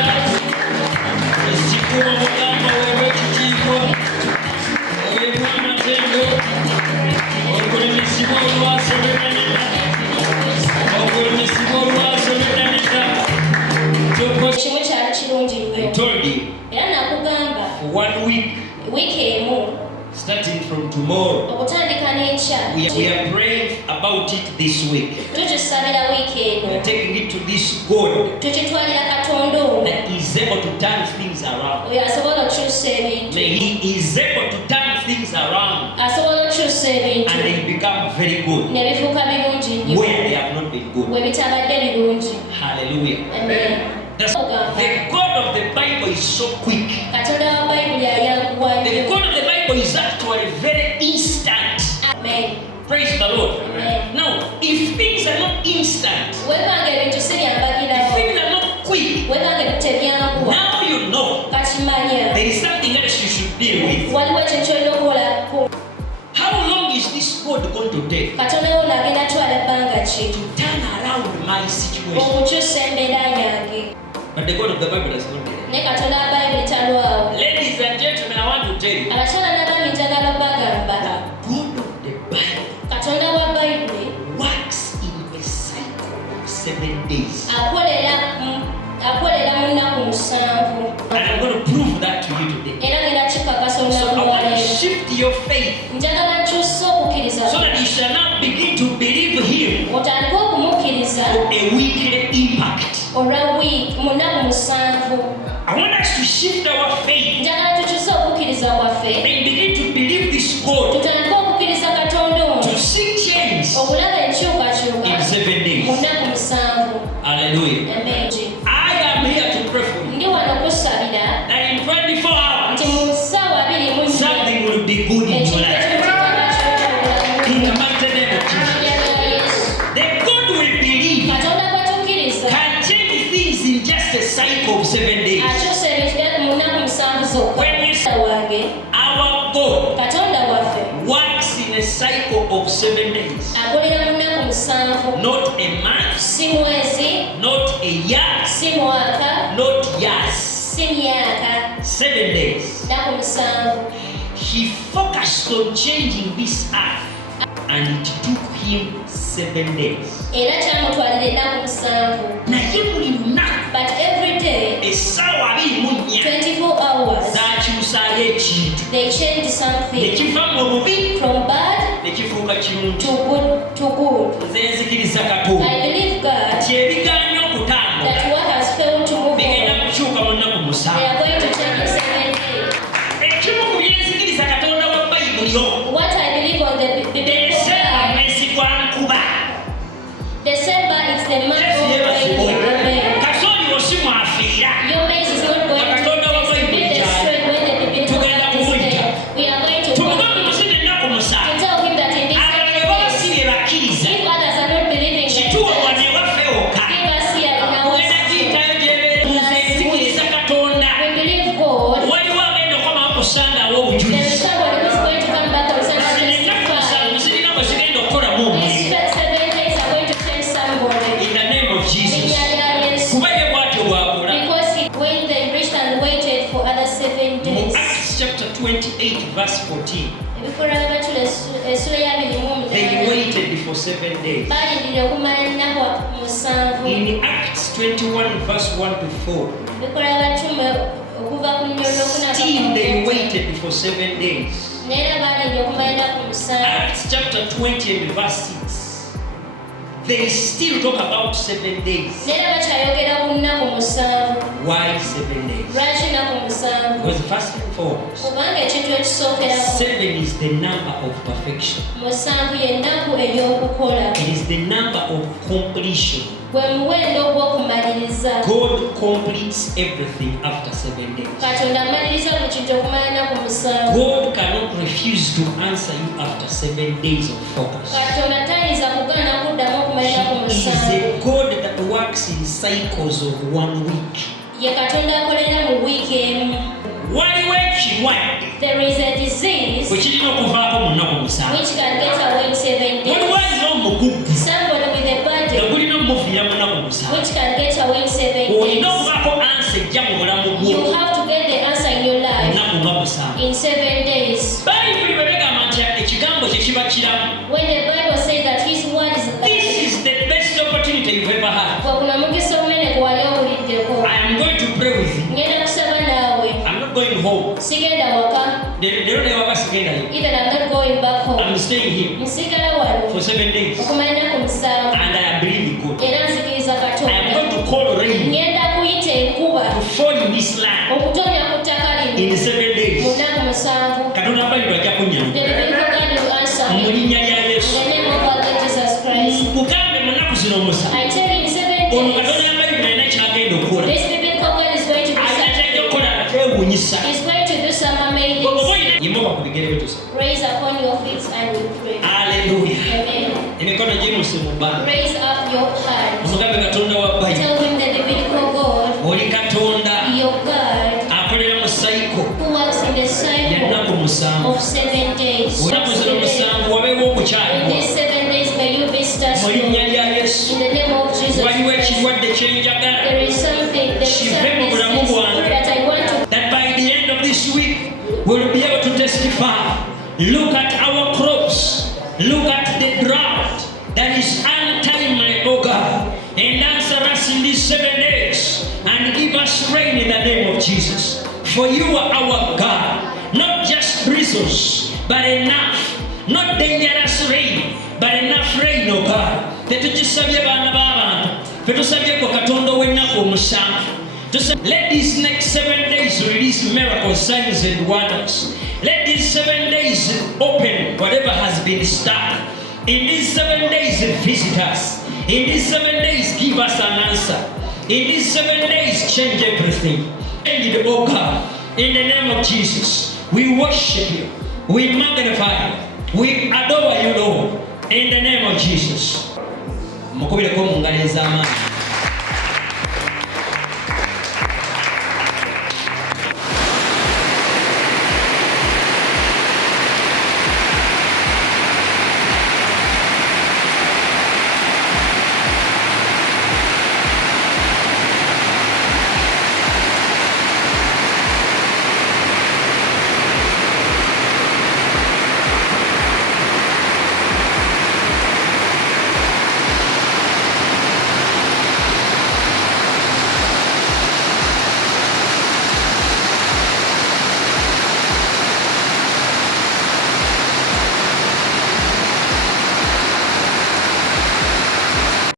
I told you for 1 week, starting from tomorrow, we are praying about it this week. We are taking it to this God that is able to turn things around. He is able to turn things around and they become very good where they have not been good. Hallelujah. Amen. The God of the Bible is so quick. The God of the Bible is actually very instant. Amen. Praise the Lord. Amen. Now, if things are not instant, if things are not quick, now you know there is something else you should deal with. How long is this God going to take to turn around my situation? But the God of the Bible does not do that. Ladies and gentlemen, I want to tell you, the God of the Bible works in a cycle of 7 days. And I'm going to prove that to you today. So I want to shift your faith so that you shall not begin to believe Him for a weekly impact. I want us to shift our faith and begin to believe this God to see change in 7 days. Hallelujah. Amen. I am here to pray for you that in 24 hours something will be good in your life. In the mighty name of Jesus. The God we believe can change things in just a cycle of 7 days. When you say our God works in a cycle of 7 days, not a month, not a year, not years, 7 days. He focused on changing this earth, and it took him 7 days. But every day, 24 hours, they change something from bad to good. I believe God that what has failed to move on, they are going to change in 7 days. What I believe on the December is the month of rain. Your maize is not going to be destroyed when the baby is dead. We are going to tell him that in this 7 days, if others are not believing that, give us here in our we believe God. There is somebody who is going to come back on Sunday. These 7 days are going to change somebody. In the name of Jesus. Because when they reached and waited for other 7 days. Acts chapter 28 verse 14. They waited for 7 days. In Acts 21 verse 1 to 4. Still they waited for 7 days. Acts chapter 20 and verse 6. They still talk about 7 days. Why 7 days? Because first and foremost, 7 is the number of perfection. It is the number of completion. God completes everything after 7 days. God cannot refuse to answer you after 7 days of focus. He is a God that works in cycles of 1 week. There is a disease which can get away in 7 days. Somebody with a body which can get away in 7 days. okujja mu bulamu bwo. You have to get the answer in your life in 7 days. Bayibuli bwe begamba nti ekigambo kye kiba kiramu. When the Bible says that His word is alive. This is the best opportunity you've ever had. I am going to pray with you. I'm not going home. Even I'm not going back home. I'm staying here for 7 days. And I believe in God. I am going to call rain to fall in this land in 7 days. Katonda Bayibuli ajja kunnyamba. Mu linnya lya Yesu. Kugambe mu nnaku zino musa. Ono Katonda ya Bayibuli alina ky'agenda okukola. Ajja kukola akyewuunyisa. Yimuka ku bigere bitusa. Raise upon your feet and we pray. Hallelujah. Amen. Emikono gimuse mu bbanga. Raise up your hands. Omugambe Katonda wa Bayibuli. Tell him that the biblical God, oli Katonda your God, akolera mu cycle who works in the cycle y'ennaku musanvu. of 7 days. Olunaku zino musanvu wabeewo okukyalibwa. In these 7 days may you be mu linnya lya Yesu. in the name of Jesus. Waliwo ekirwadde kye njagala. There is something that I want to. That by the end of this week we'll be able to testify. Look at our crops. Look at the drought that is untimely, oh God. And answer us in these 7 days and give us rain in the name of Jesus. For you are our God. Not just drizzles, but enough. Not dangerous rain, but enough rain, oh God. Tetugisabye baana b'abantu. Fetusabye ko Katonda w'ennaku omusanvu. Let these next 7 days release miracles, signs and wonders. Let these 7 days open whatever has been stuck. In these 7 days visit us. In these 7 days give us an answer. In these 7 days change everything. Change it, oh God. In the name of Jesus, we worship you. We magnify you. We adore you, Lord. In the name of Jesus. Mukubireko mu ngalo ez'amaanyi.